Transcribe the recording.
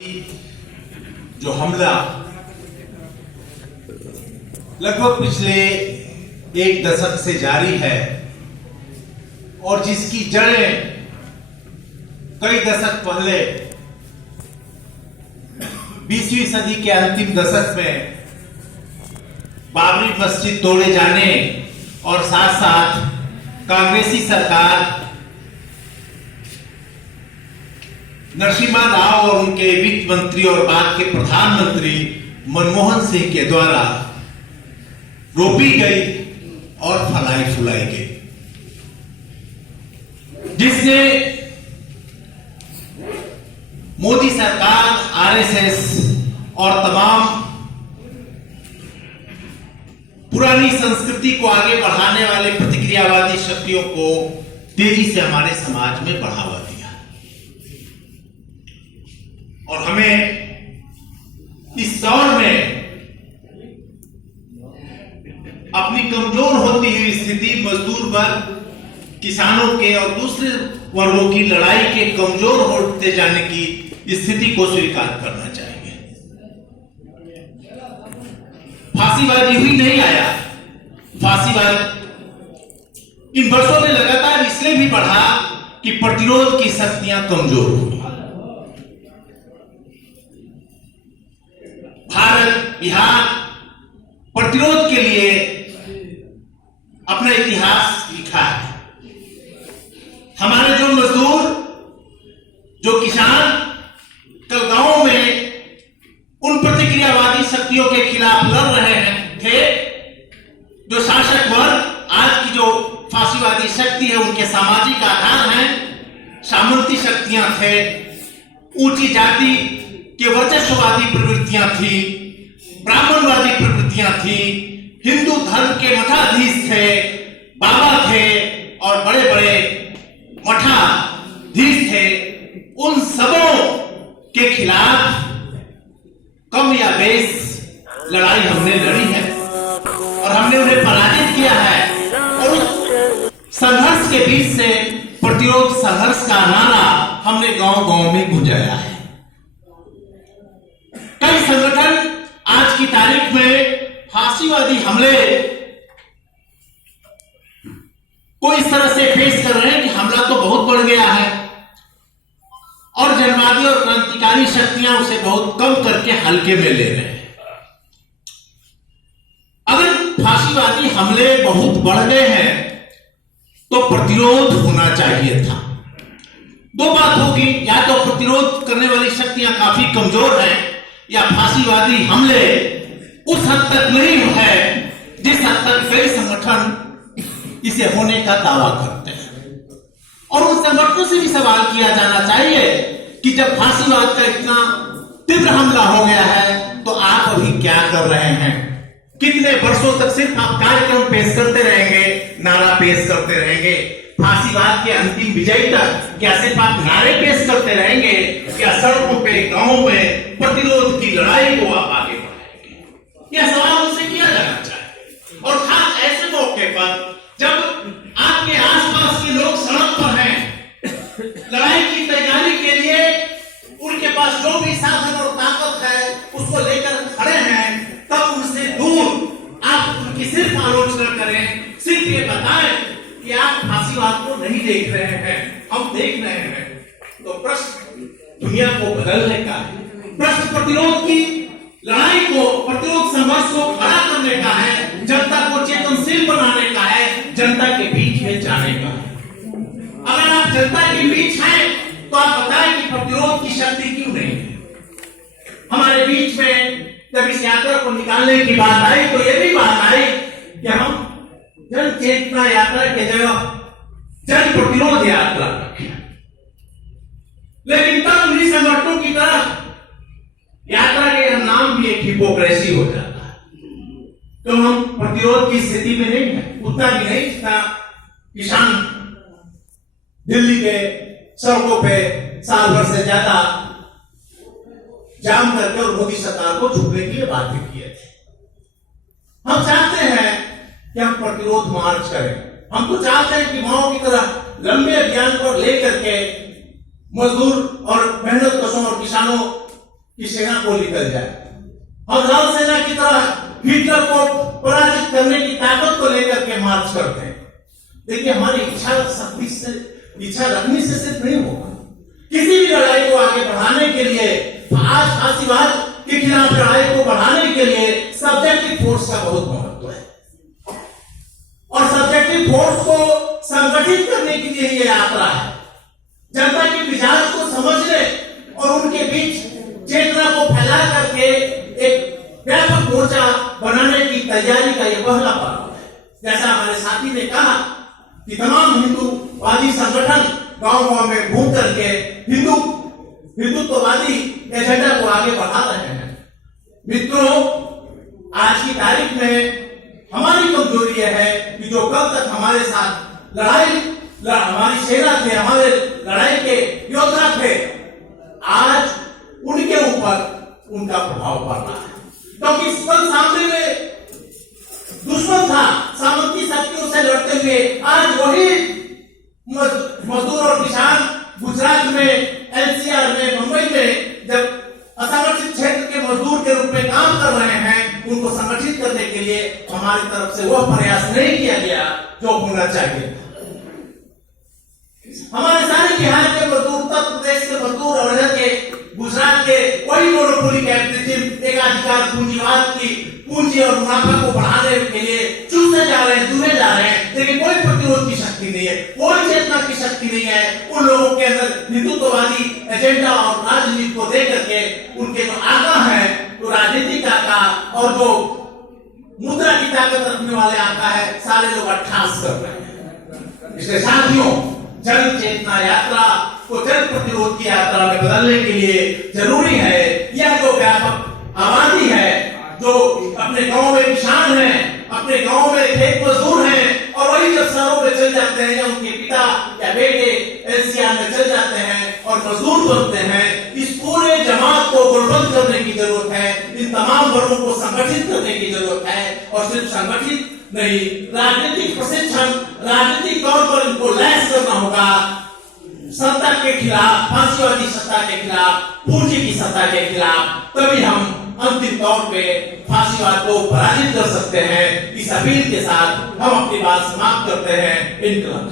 जो हमला लगभग पिछले एक दशक से जारी है और जिसकी जड़ें कई दशक पहले 20वीं सदी के अंतिम दशक में बाबरी मस्जिद तोड़े जाने और साथ साथ कांग्रेसी सरकार नरसिम्हा राव और उनके वित्त मंत्री और बाद के प्रधानमंत्री मनमोहन सिंह के द्वारा रोपी गई और फलाई फुलाई गई, जिसने मोदी सरकार, आरएसएस और तमाम पुरानी संस्कृति को आगे बढ़ाने वाले प्रतिक्रियावादी शक्तियों को तेजी से हमारे समाज में बढ़ावा दिया और हमें इस दौर में अपनी कमजोर होती हुई स्थिति, मजदूर वर्ग, किसानों के और दूसरे वर्गों की लड़ाई के कमजोर होते जाने की स्थिति को स्वीकार करना चाहिए। फांसीवाद ही नहीं आया, फांसीवाद इन वर्षों में लगातार इसलिए भी बढ़ा कि प्रतिरोध की शक्तियां कमजोर हुई। भारत, बिहार प्रतिरोध के लिए अपना इतिहास लिखा है। हमारे जो मजदूर, जो किसान कल गांवों में उन प्रतिक्रियावादी शक्तियों के खिलाफ लड़ रहे थे, जो शासक वर्ग आज की जो फांसीवादी शक्ति है उनके सामाजिक आधार हैं, सामंती शक्तियां थे, ऊंची जाति के वर्चस्ववादी प्रवृत्तियां थी, ब्राह्मणवादी प्रवृत्तियां थी, हिंदू धर्म के मठाधीश थे, बाबा थे और बड़े बड़े मठाधीश थे, उन सबों के खिलाफ कम या बेश लड़ाई हमने लड़ी है और हमने उन्हें पराजित किया है। और उस संघर्ष के बीच से प्रतिरोध संघर्ष का नारा हमने गांव-गांव में गुंजाया है। कई संगठन आज की तारीख में फांसीवादी हमले को इस तरह से फेस कर रहे हैं कि हमला तो बहुत बढ़ गया है और जनवादी और क्रांतिकारी शक्तियां उसे बहुत कम करके हल्के में ले रहे हैं। अगर फांसीवादी हमले बहुत बढ़ गए हैं तो प्रतिरोध होना चाहिए था। दो बात होगी, या तो प्रतिरोध करने वाली शक्तियां काफी कमजोर हैं या फांसीवादी हमले उस हद तक नहीं है जिस हद तक कई संगठन इसे होने का दावा करते हैं। और उन संगठनों से भी सवाल किया जाना चाहिए कि जब फांसीवाद का इतना तीव्र हमला हो गया है तो आप अभी क्या कर रहे हैं? कितने वर्षों तक सिर्फ आप कार्यक्रम पेश करते रहेंगे, नारा पेश करते रहेंगे? फांसीवाद के अंतिम विजय तक क्या सिर्फ आप नारे पेश करते रहेंगे? क्या सड़कों पे, गांवों में प्रतिरोध की लड़ाई को आप आगे बढ़ाएंगे? यह सवाल उनसे किया जाना चाहिए। और खास ऐसे मौके पर जब आपके आसपास के लोग सड़क पर हैं, लड़ाई की तैयारी के लिए उनके पास जो भी साधन और ताकत है उसको लेकर खड़े हैं, तब उनसे दूर आप उनकी सिर्फ आलोचना करें, सिर्फ ये बताएं कि आप फांसीवाद को नहीं देख रहे हैं, हम देख रहे हैं। तो प्रश्न दुनिया को बदलने का है, प्रश्न प्रतिरोध की लड़ाई को, प्रतिरोध संघर्ष को खड़ा करने का है, जनता को चेतनशील बनाने का है, जनता के बीच में जाने का है। अगर आप जनता के बीच हैं तो आप बताएं कि प्रतिरोध की शक्ति क्यों नहीं है। हमारे बीच में जब इस यात्रा को निकालने की बात आई तो यह भी बात आई कि हम जन चेतना यात्रा के जगह जन प्रतिरोध यात्रा रखें। लेकिन तब उन्हीं संगठनों की तरह यात्रा के नाम भी एक हिपोक्रेसी हो जाता है, तो हम प्रतिरोध की स्थिति में नहीं है, उतना भी नहीं जितना किसान दिल्ली के सड़कों पे साल भर से ज्यादा जाम करके और मोदी सरकार को झुकने के लिए बाध्य किए थे। हम चाहते हैं कि हम प्रतिरोध मार्च करें, हम तो चाहते हैं कि माओ की तरह लंबे अभियान को लेकर के मजदूर और मेहनत कशों और किसानों कि सेना को निकल जाए। हम लाल सेना की तरह हिटलर को पराजित करने की ताकत को लेकर के मार्च करते हैं। देखिए, हमारी इच्छा शक्ति से, इच्छा रखने से सिर्फ नहीं होगा। किसी भी लड़ाई को आगे बढ़ाने के लिए, आज फांसीवाद के खिलाफ लड़ाई को बढ़ाने के लिए सब्जेक्टिव फोर्स का बहुत महत्व है, और सब्जेक्टिव फोर्स को संगठित करने के लिए ये यात्रा है। जनता के मिजाज को समझने और उनके बीच चेतना को फैला करके एक व्यापक मोर्चा बनाने की तैयारी का यह पहला पड़ाव है। जैसा हमारे साथी ने कहा कि तमाम हिंदूवादी संगठन गांव-गांव में घूम करके हिंदुत्ववादी एजेंडा को आगे बढ़ा रहे हैं। मित्रों, आज की तारीख में हमारी कमजोरी यह है कि जो कल तक हमारे साथ हमारी सेना थे, हमारे लड़ाई के योद्धा थे, आज उनके ऊपर उनका प्रभाव पड़ रहा है। क्योंकि कल सामने में दुश्मन था, सामंती शक्तियों से लड़ते हुए आज वही मजदूर और किसान गुजरात में, एनसीआर में, मुंबई में जब असंगठित क्षेत्र के मजदूर के रूप में काम कर रहे हैं, उनको संगठित करने के लिए हमारी तरफ से वह प्रयास नहीं किया गया जो होना चाहिए। हमारे सारे बिहार के मजदूर, उत्तर प्रदेश के मजदूर और इधर के गुजरात के वही मोनोपोली कैपिटलिज्म, एकाधिकार पूंजीवाद की पूंजी और मुनाफा को बढ़ाने के लिए चूसे जा रहे हैं, दूहे जा रहे हैं, लेकिन कोई प्रतिरोध की शक्ति नहीं है, कोई चेतना की शक्ति नहीं है। उन लोगों के अंदर हिंदुत्ववादी एजेंडा और राजनीति को देकर के उनके जो आका है, तो राजनीतिक आका और जो मुद्रा की ताकत रखने वाले आका है, सारे लोग अट्ठास कर रहे हैं। इसलिए साथियों, जन चेतना यात्रा को जन प्रतिरोध की यात्रा में बदलने के लिए जरूरी है यह जो व्यापक आबादी है, जो अपने गांव में किसान हैं, अपने गांव में खेत मजदूर हैं, और वही जब शहरों में चल जाते हैं या उनके पिता या बेटे एनसीआर में चल जाते हैं और मजदूर बनते हैं, इस पूरे जमात को गुणबंद करने की जरूरत है। इन तमाम वर्गों को संगठित करने की जरूरत है, और सिर्फ संगठित नहीं, राजनीतिक प्रशिक्षण, राजनीतिक तौर पर इनको लैस करना होगा सत्ता के खिलाफ, फांसीवादी सत्ता के खिलाफ, पूंजी की सत्ता के खिलाफ। तभी हम अंतिम तौर पे फांसीवाद को पराजित कर सकते हैं। इस अपील के साथ हम अपनी बात समाप्त करते हैं। इनकलाब।